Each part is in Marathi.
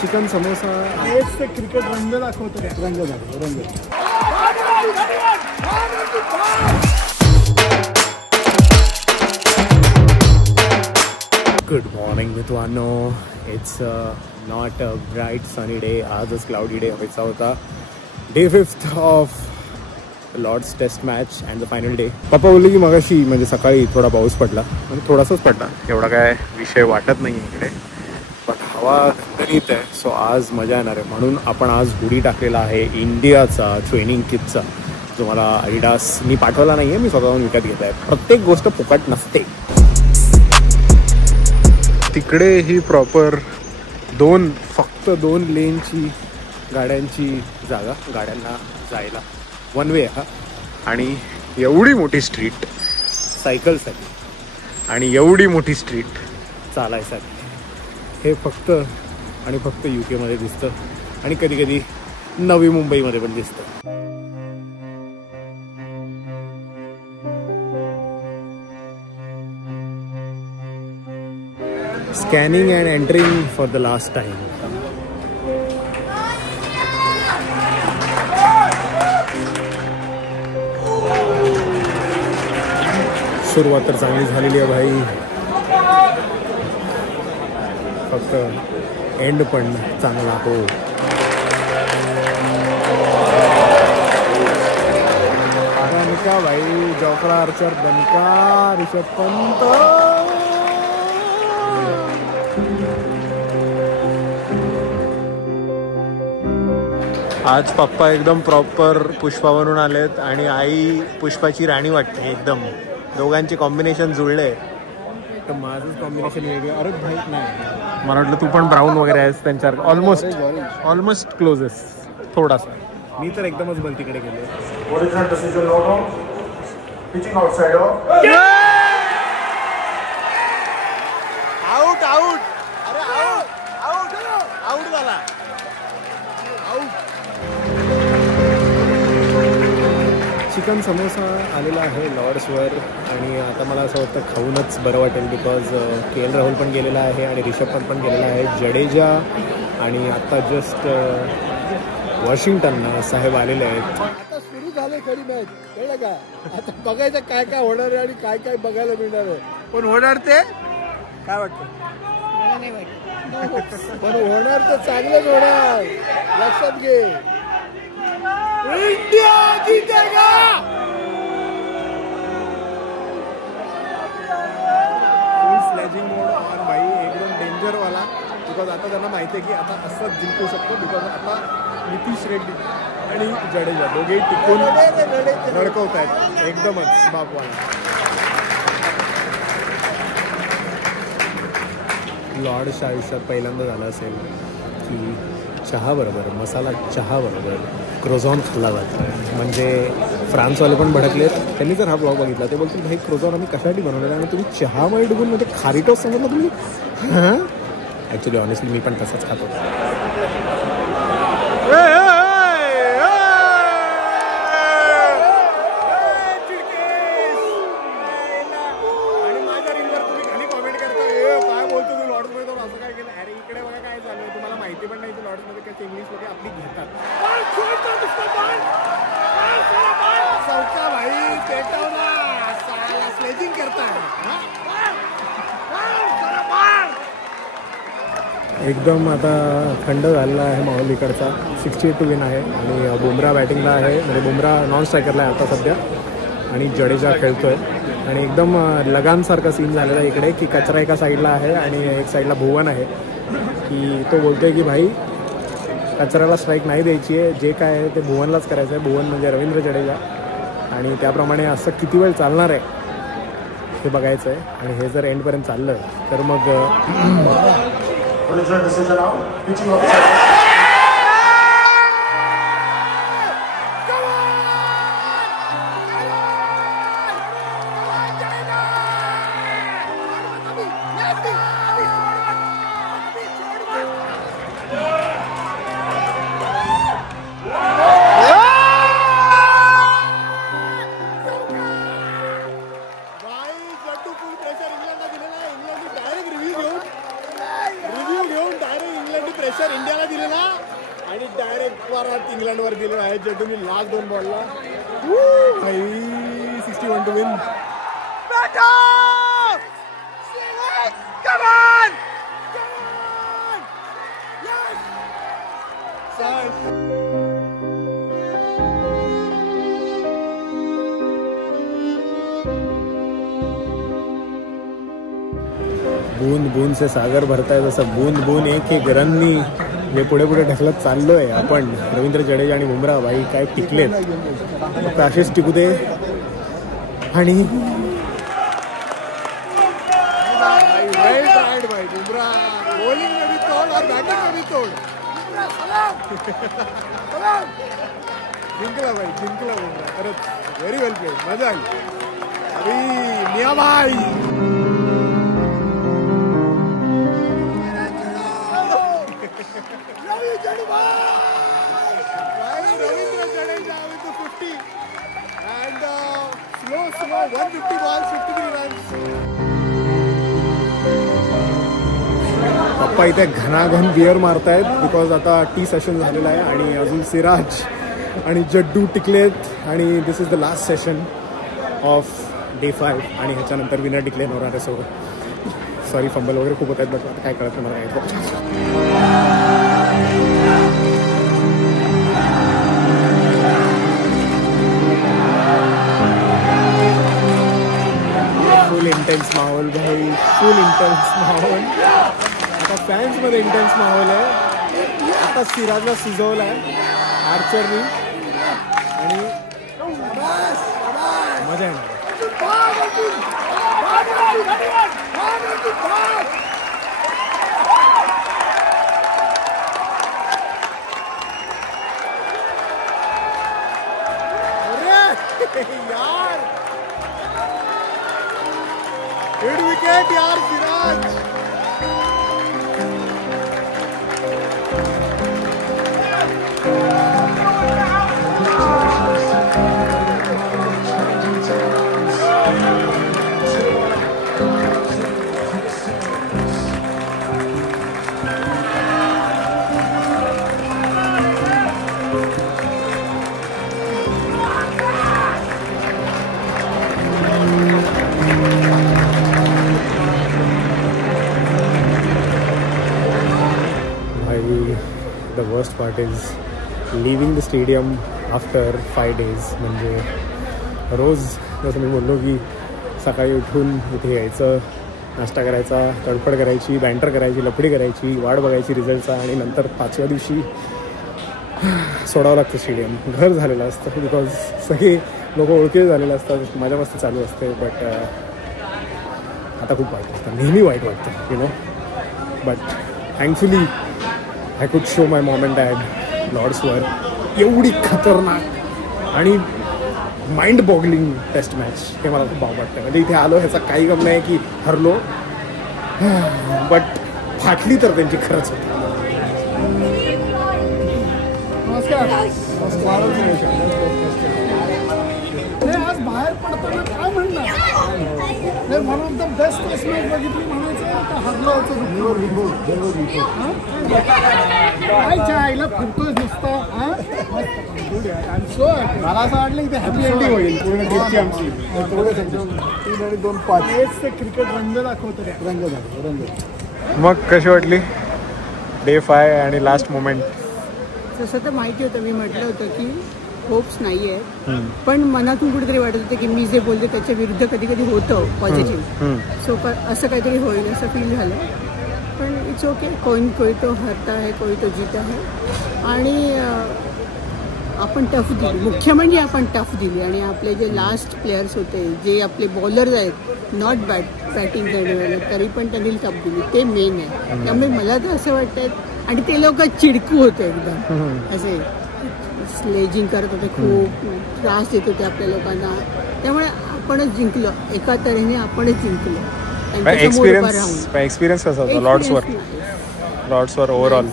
चिकन समोसा हेच ते क्रिकेट रंग दाखवतो. रंग दाखव रंग. गुड मॉर्निंग मित्रांनो. It's not a bright sunny day. आजच क्लाउडी डे व्हायचा होता. Day 5th of Lord's test match and the final day. पप्पा बोलले की मगाशी म्हणजे सकाळी थोडा पाऊस पडला म्हणजे थोडासाच पडला. एवढा काय विषय वाटत नाही इकडे. बट हवा गणगणित आहे. सो आज मजा येणार आहे. म्हणून आपण आज हुडी टाकलेला आहे इंडियाचा ट्रेनिंग किटचा, जो मला ॲडिडासनी पाठवला नाही आहे. मी स्वतःहून विकत घेत आहे. प्रत्येक गोष्ट फुकट नसते. तिकडे ही प्रॉपर फक्त दोन लेनची गाड्यांची जागा, गाड्यांना जायला वन वे हा. आणि एवढी मोठी स्ट्रीट सायकलसाठी आणि एवढी मोठी स्ट्रीट चालायसाठी. हे फक्त आणि फक्त UK मध्ये दिसतं आणि कधी कधी नवी मुंबईमध्ये पण दिसतं. Scanning and entering for the last time. सुरुवात तर चांगली झालेली आहे भाई. फक्त एंड पण चांगला हो. दणका भाई. जॉफरा आर्चर दणका. ऋषभ पंत. आज पप्पा एकदम प्रॉपर पुष्पा बनून आलेत आणि आई पुष्पाची राणी वाटते एकदम. दोघांचे कॉम्बिनेशन जुळले. तर माझंच कॉम्बिनेशन वेगळं. अरे भाई नाही, मला वाटलं तू पण ब्राऊन वगैरे आहेस त्यांच्यावर. ऑलमोस्ट क्लोजेस थोडासा. मी तर एकदमच बलतीकडे गेलो. Out out. अरे आउट आउट आउट झाला. चिकन समोसा आलेला आहे लॉर्ड्सवर आणि आता मला असं वाटतं खाऊनच बरं वाटेल. बिकॉज KL राहुल पण गेलेला आहे आणि ऋषभ पंत पण गेलेला आहे. जडेजा आणि आता जस्ट वॉशिंग्टन साहेब आलेले आहेत. आता सुरू झाले खरी मॅच, कळलं का? आता बघायचं काय काय होणार आहे आणि काय काय बघायला मिळणार आहे. पण होणार ते काय वाटतं? मला नाही वाटत. पण होणार तर चांगलंच होणार. लक्षात घे. इंडिया जीतेगा. फुल स्लेजिंग मोड ऑन भाई. एकदम डेंजर वाला. बिकॉज आता त्यांना माहिती आहे की आता असंच जिंकू शकतो. बिकॉज आता नितीश रेड्डी आणि जडेजा दोघेही टिकून लढकवत आहेत एकदमच बापवान. लॉर्ड्सच्या आयुष्यात पहिल्यांदा झालं असेल की चहाबरोबर, मसाला चहाबरोबर क्रोझॉन खाल्ला जातो. म्हणजे फ्रान्सवाले पण भडकलेत. त्यांनी जर हा ब्लॉग बघितला ते बोलतील भाई क्रोझॉन आम्ही कशासाठी बनवलेला आणि तुम्ही चहामध्ये डुबून म्हणजे खारीटोस सांगितलं तुम्ही. हां ॲक्च्युली ऑनेस्टली मी पण तसंच खातो. आणि माझ्या रीलवर तुम्ही खाली कॉमेंट करता काय बोलतो तू लॉर्ड्समध्ये जाऊन असं काय केलं. अरे इकडे बघा काय झालं. तुम्हाला माहिती पण नाही की लॉर्ड्समध्ये काय इंग्लिश लोक आपली घेतात. चौका भाई पेटवला. स्लेजिंग करताय एकदम. आता थंड झालेला आहे माहोल इकडचा. 68 विन आहे आणि बुमरा बॅटिंगला आहे. म्हणजे बुमरा नॉन स्ट्रायकरला आहे आता सध्या आणि जडेजा खेळतोय. आणि एकदम लगानसारखा सीन झालेला आहे इकडे की कचरा एका साईडला आहे आणि एक साईडला भुवन आहे. की तो बोलतोय की भाई कचऱ्याला स्ट्राईक नाही द्यायची आहे. जे काय आहे ते भुवनलाच करायचं आहे. भुवन म्हणजे रवींद्र जडेजा. आणि त्याप्रमाणे असं किती वेळ चालणार आहे हे बघायचं आहे. आणि हे जर एंडपर्यंत चाललं तर मग प्रेशर इंडियाला दिलं ना आणि डायरेक्ट परत इंग्लंडवर दिलं आहे जडूनी लास्ट 2 बॉलला 61 टू विन. बूंद बूंद से सागर भरताय तसं बूंद बूंद एक एक रननी जे पुढे पुढे ढकलत चाललोय आपण. रवींद्र जडेजा आणि बुमराह भाई काय टिकलेत, फक्त असेच टिकू दे. आणि बुमराह बॉलिंग में भी तोड़ और बैटिंग में भी तोड़. जिंकला भाई, जिंकला बुमराह खरंच. व्हेरी वेल प्लेड, मजा आली. अरे मिया भाई Ravindra Jadeja with the 50 and slow 150 balls 53 runs. पप्पा इथे घनाघन बिअर मारतायत बिकॉज आता टी सेशन झालेलं आहे आणि अजून सिराज आणि जड्डू टिकलेत आणि this is the last session of day 5 आणि ह्याच्यानंतर विनर डिक्लेअर होणार आहे. सो सॉरी फंबल वगैरे खूप होत आहेत, बट आता काय कळत नाही मला काय. फुल इंटेन्स माहोल भाई, फुल इंटेन्स माहोल. आता फॅन्समध्ये इंटेन्स माहोल आहे. आता सिराजला सुजवला आहे आर्चरनी आणि मजा येणार. यार मिड विकेट यार Siraj. The worst part is leaving the stadium after 5 days. म्हणजे रोज जसं मी बोललो की सकाळी उठून इथे यायचं, नाश्ता करायचा, तडफड करायची, बँटर करायची, लफडी करायची, वाट बघायची रिझल्टचा आणि नंतर 5व्या दिवशी सोडावं लागतं स्टेडियम. घर झालेलं असतं बिकॉज सगळे लोक ओळखी झालेले असतात, माझ्या मस्त चालू असते. बट आता खूप वाईट वाटतं, नेहमी वाईट वाटतं you know. But thankfully I could show my mom and dad लॉर्ड्सवर एवढी खतरनाक आणि माइंड बॉगलिंग टेस्ट मॅच. हे मला खूप आवडतं. म्हणजे इथे आलो ह्याचा काही गम नाही की हरलो, बट फाटली तर त्यांची खरंच होती. नमस्कार. आज बाहेर पडताना काय म्हणणार, one of the best test match बघितली म्हणायचं का हरलो होतं काय आईला फिरतोय नुसतं. मला असं वाटलं की ते हॅपी एंडिंग होईल पूर्ण टीमची आमची. 3 आणि 2 5 हेच ते क्रिकेट रंग दाखवतं. रंग. मग कशी वाटली डे 5 आणि लास्ट मोमेंट? तसं तर माहिती होतं, मी म्हटलं होतं की होप्स नाही आहेत, पण मनातून कुठेतरी वाटत होतं की मी जे बोलते त्याच्या विरुद्ध कधी कधी होतं पॉझिटिव्ह. सो असं काहीतरी होईल असं फील झालं. पण इट्स ओके, कोई तो हरता है, कोई तो जीता है. आणि आपण टफ दिली, मुख्य म्हणजे आपण टफ दिली. आणि आपले जे लास्ट प्लेयर्स होते, जे आपले बॉलर्स आहेत, नॉट बॅटिंग करण्यावाले, तरी पण त्यांनी टफ दिली, ते मेन आहे. त्यामुळे मला तर असं वाटतं. आणि ते लोक चिडकू होते एकदम, असे स्लेजिंग करत होते, खूप त्रास देत होते आपल्या लोकांना. त्यामुळे आपणच जिंकलो, एका तऱ्हेने आपणच जिंकलो. एक्सपिरियन्स कसा होता लॉर्ड्सवर ओव्हरऑल?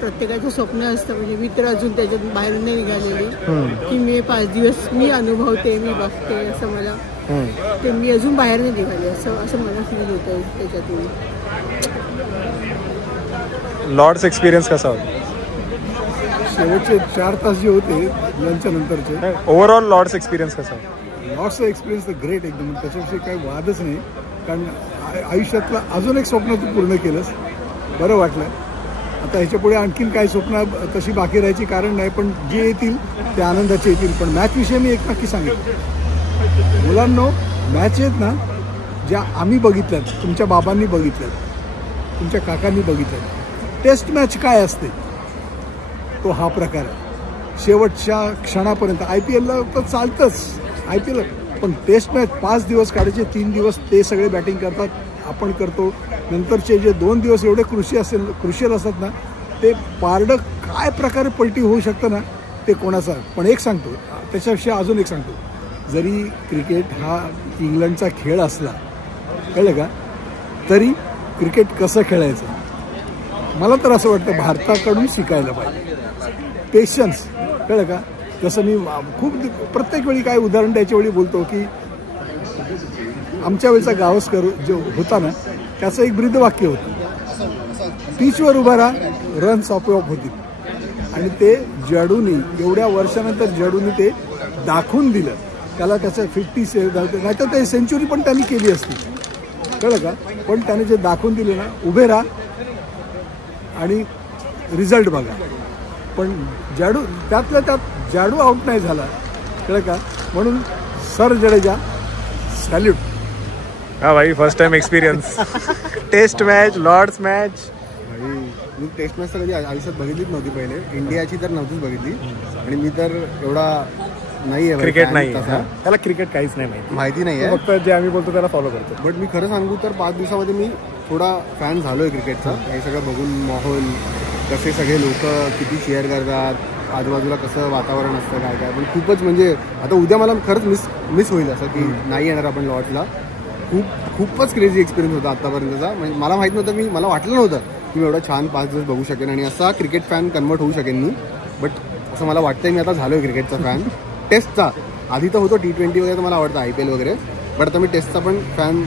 प्रत्येकाचं स्वप्न असतं, म्हणजे मी तर अजून त्याच्यातून बाहेर नाही निघालेली की मी 5 दिवस मी अनुभवते, मी बघते, असं मला ते मी अजून बाहेर नाही निघाले असं मला फील होतं त्याच्यातून. लॉर्ड्स एक्सपिरियन्स कसा होता? शेवटचे 4 तास जे होते लंचच्या नंतरचे, ओव्हरऑल लॉर्ड्स एक्सपिरियन्स कसा होता? लॉर्ड्सचा एक्सपिरियन्स तर ग्रेट एकदम, त्याच्याविषयी काही वादच नाही. कारण आयुष्यातलं अजून एक स्वप्न तू पूर्ण केलंस, बरं वाटलं. आता ह्याच्यापुढे आणखीन काही स्वप्न तशी बाकी राहायची कारण नाही, पण जे येतील ते आनंदाचे येतील. पण मॅचविषयी मी एक नक्की सांगितलं, मुलांनो मॅच आहेत ना ज्या आम्ही बघितल्यात, तुमच्या बाबांनी बघितल्यात, तुमच्या काकांनी बघितल्यात, टेस्ट मॅच काय असते तो हा प्रकार आहे. शेवटच्या क्षणापर्यंत IPLला तर चालतंच, IPL, पण टेस्ट मॅच 5 दिवस काढायचे, 3 दिवस ते सगळे बॅटिंग करतात, आपण करतो. नंतरचे जे 2 दिवस एवढे क्रुशियल असतात ना, ते पारडं काय प्रकारे पलटी होऊ शकतं ना ते कोणाचा. पण एक सांगतो, त्याच्याविषयी अजून एक सांगतो, जरी क्रिकेट हा इंग्लंडचा खेळ असला, कळलं का, तरी क्रिकेट कसं खेळायचं मला तर असं वाटतं भारताकडून शिकायला पाहिजे. पेशन्स, कळलं का. जसं मी खूप प्रत्येक वेळी काय उदाहरण द्यायच्या वेळी बोलतो की आमच्या वेळचा गावस्कर जो होता ना, त्याचं एक ब्रीदवाक्य होतं, पिचवर उभा राहा, रन्स आपोआप होतील. आणि ते जडूनी एवढ्या वर्षानंतर जडूनी ते दाखवून दिलं. त्याला त्याचं 50 नाही तर ते सेंचुरी पण त्यांनी केली असती, कळलं का. पण त्याने जे दाखवून दिले ना, उभे राहा आणि रिझल्ट बघा. पण जाडू त्यातल्या त्यात जाडू आउट नाही झाला, कळलं का. म्हणून सर जडेजा सॅल्यूट. हा भाई, first time experience test match, Lord's match. मी टेस्ट मॅच तर कधी आयुष्यात बघितलीच नव्हती. पहिले इंडियाची तर नव्हतीच बघितली, आणि मी तर एवढा नाही आहे क्रिकेट नाही, त्याला क्रिकेट काहीच नाही माहिती नाही आहे, फक्त जे आम्ही बोलतो त्याला फॉलो करतो. बट मी खरं सांगू तर 5 दिवसामध्ये मी थोडा फॅन झालोय क्रिकेटचा. हे सगळं बघून, माहोल कसे सगळे लोक किती शेअर करतात, आजूबाजूला कसं वातावरण असतं, काय काय. पण खूपच म्हणजे आता उद्या मला खरंच मिस होईल असं की नाही येणार आपण लॉर्ड्सला. खूपच क्रेझी एक्सपिरियन्स होता आतापर्यंतचा. म्हणजे मला माहित नव्हतं, मला वाटलं नव्हतं की मी एवढा छान 5 दिवस बघू शकेन आणि असा क्रिकेट फॅन कन्वर्ट होऊ शकेन मी. बट असं मला वाटतंय मी आता झालोय क्रिकेटचा फॅन. टेस्टचा आधी तर होतो, T20 वगैरे तर मला आवडतं, IPL वगैरे. बट आता मी टेस्टचा पण फॅन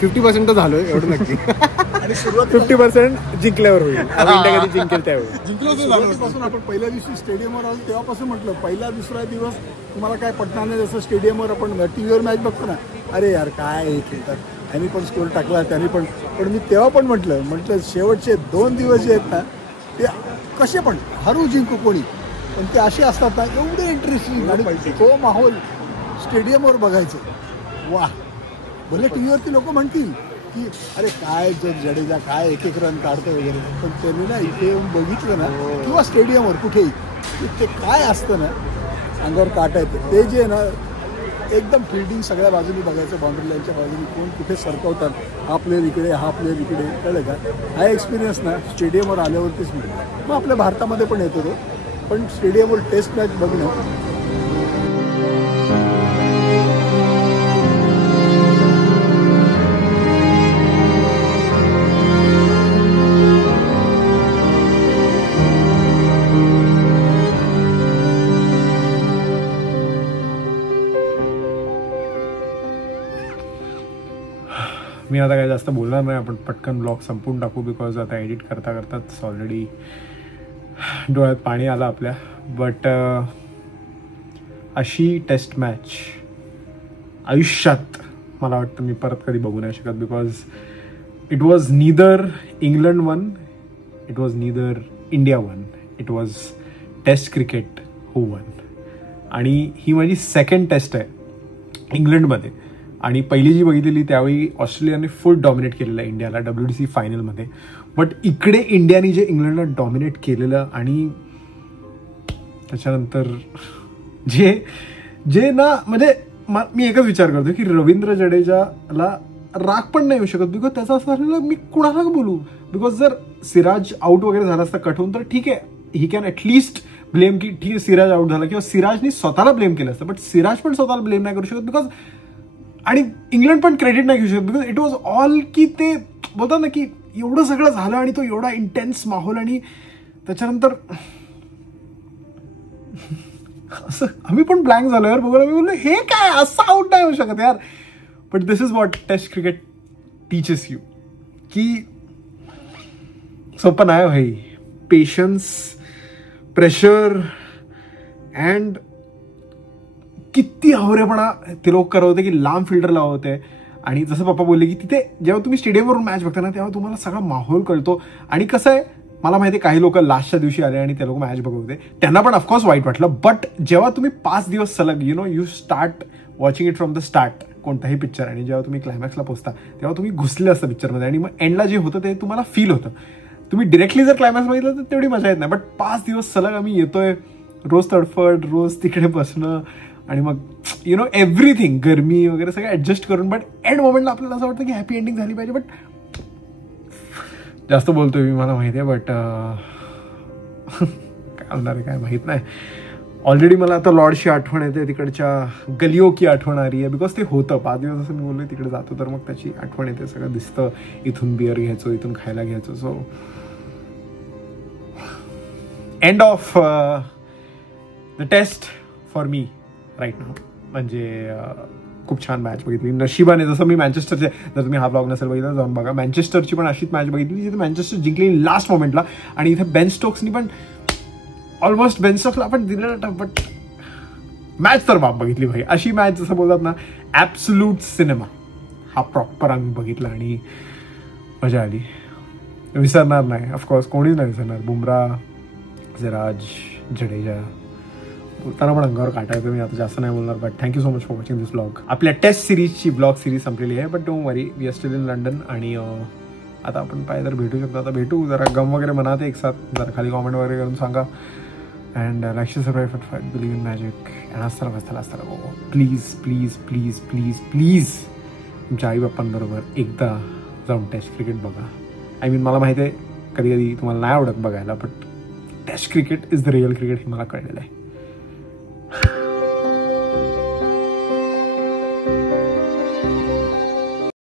50% तर झालोय, एवढं नक्की. 50% जिंकल्यावर होईल, इंडिया कधी जिंकेल त्यावेळी. सुरुवातीपासून आपण पहिल्या दिवशी स्टेडियमवर आलो तेव्हापासून म्हटलं, पहिला दुसरा दिवस तुम्हाला काय पटणार नाही. जसं स्टेडियमवर आपण TV वर मॅच बघतो ना, अरे यार काय हे खेळतात, ह्यांनी पण स्कोर टाकला, त्यांनी पण. पण मी तेव्हा पण म्हटलं शेवटचे 2 दिवस जे आहेत ना, ते कसे पण हरू जिंकू कोणी, पण ते असे असतात ना, एवढे इंटरेस्टिंग. आणि तो माहोल स्टेडियमवर बघायचं, वा. भले TVवरती लोक म्हणतील की अरे काय जडेजा काय एक रन काढतो वगैरे, पण त्यांनी ना इथे येऊन बघितलं ना, किंवा स्टेडियमवर कुठेही, की ते काय असतं ना, अंगावर काटा येतं. ते जे ना एकदम फिल्डिंग सगळ्या बाजूनी बघायचं, बाउंड्री लाईनच्या बाजूनी कोण कुठे सरकवतात, हा प्लेअर इकडे, हा प्लेअर इकडे, कळलं का. हा एक्सपिरियन्स ना स्टेडियमवर आल्यावरतीच मिळतो. मग आपल्या भारतामध्ये पण येतो तो, पण स्टेडियमवर टेस्ट मॅच बघणं. मी आता काही जास्त बोलणार नाही, आपण पटकन ब्लॉग संपून टाकू, बिकॉज आता एडिट करता करताच ऑलरेडी डोळ्यात पाणी आलं आपल्या. बट अशी टेस्ट मॅच आयुष्यात मला वाटतं मी परत कधी बघू नाही शकत, because it was neither England won, it was neither India won, it was test cricket who won. आणि ही माझी 2nd टेस्ट आहे इंग्लंडमध्ये. आणि पहिली जी बघितलेली त्यावेळी ऑस्ट्रेलियाने फुल डॉमिनेट केलेलं आहे इंडियाला WTC फायनलमध्ये. बट इकडे इंडियाने जे इंग्लंडला डॉमिनेट केलेलं, आणि त्याच्यानंतर जे ना, म्हणजे मी एकच विचार करतो की रवींद्र जडेजाला राग पण नाही येऊ शकत, बिकॉज त्याचं असं झालेलं मी कुणाला बोलू. बिकॉज जर सिराज आउट वगैरे झाला असता कट होऊन तर ठीक आहे, ही कॅन ॲटलिस्ट ब्लेम की ठीक आहे सिराज आउट झाला, किंवा सिराजनी स्वतःला ब्लेम केलं असतं. बट सिराज पण स्वतःला ब्लेम नाही करू शकत, बिकॉज आणि इंग्लंड पण क्रेडिट नाही घेऊ शकत, बिकॉज इट वॉज ऑल की ते बोलतात ना की एवढं सगळं झालं आणि तो एवढा इंटेन्स माहोल, आणि त्याच्यानंतर असं आम्ही पण ब्लँक झालो यार बघून. आम्ही बोललो हे काय, असं आउट नाही होऊ शकत यार. But this is what test cricket teaches you, की सोपं नाही भाई. पेशन्स, प्रेशर अँड किती हवरेपणा ते लोक करत होते की लांब फिल्डर लावत होते. आणि जसं पप्पा बोलले की तिथे जेव्हा तुम्ही स्टेडियमवरून मॅच बघता ना तेव्हा तुम्हाला सगळा माहोल कळतो. आणि कसं आहे मला माहिती आहे काही लोक लास्टच्या दिवशी आले आणि ते लोक मॅच बघत होते, त्यांना पण ऑफकोर्स वाईट वाटलं. बट जेव्हा तुम्ही 5 दिवस सलग you start watching it from the start कोणताही पिक्चर, आणि जेव्हा तुम्ही क्लायमॅक्सला पोहोचता तेव्हा तुम्ही घुसले असता पिक्चरमध्ये आणि मग एंडला जे होतं ते तुम्हाला फील होतं. तुम्ही डिरेक्टली जर क्लायमॅक्स बघितलं तर तेवढी मजा येत नाही. बट 5 दिवस सलग आम्ही येतोय, रोज तडफड, रोज तिकडे बसणं आणि मग एव्हरीथिंग, गरमी वगैरे सगळं ऍडजस्ट करून. बट एंड मोमेंटला आपल्याला असं वाटतं की हॅपी एंडिंग झाली पाहिजे. बट जास्त बोलतोय मी, मला माहिती आहे. बट काय होणार आहे काय माहीत नाही. ऑलरेडी मला आता लॉर्डची आठवण येते, तिकडच्या गलिओ की आठवण आ रही आहे. बिकॉज ते होतं 5 दिवस असं मी बोललो तिकडे जातो तर मग त्याची आठवण येते, सगळं दिसतं. इथून बिअर घ्यायचो, इथून खायला घ्यायचो. So end of the test for me right now. म्हणजे खूप छान मॅच बघितली नशिबाने. जसं मी मँचेस्टरचे, जर तुम्ही हा ब्लॉग नसेल बघितला जाऊन बघा, मँचेस्टरची पण अशीच मॅच बघितली जिथे मँचेस्टर जिंकली लास्ट मोमेंटला. आणि इथे बेन स्टोक्सनी पण ऑलमोस्ट बेन स्टोक्सला आपण दिलेलं, बट मॅच तर बाप बघितली भाई. अशी मॅच जसं बोलतात ना ॲब्सोल्यूट सिनेमा, हा प्रॉपर आम्ही बघितला आणि मजा आली. विसरणार नाही ऑफकोर्स, कोणीच नाही विसरणार. बुमराह, सिराज, जडेजा, बोलताना पण अंगावर काटा येतो. मी आता जास्त नाही बोलणार. But thank you so much for watching this blog. आपल्या टेस्ट सिरीजची ब्लॉग सिरीज संपलेली आहे. But don't worry, we are still in London. आणि आता आपण पाहिजे तर भेटू शकतो. आता भेटू, जरा गम वगैरे म्हणा एक साथ, जरा खाली कॉमेंट वगैरे करून सांगा. And like to subscribe for believe in magic. And असताना please please please please please तुमच्या आई बाप्पांबरोबर एकदा जाऊन टेस्ट क्रिकेट बघा. आय मीन मला माहिती आहे कधी कधी तुम्हाला नाही आवडत बघायला, but test cricket is the real cricket हे मला कळलेलं आहे.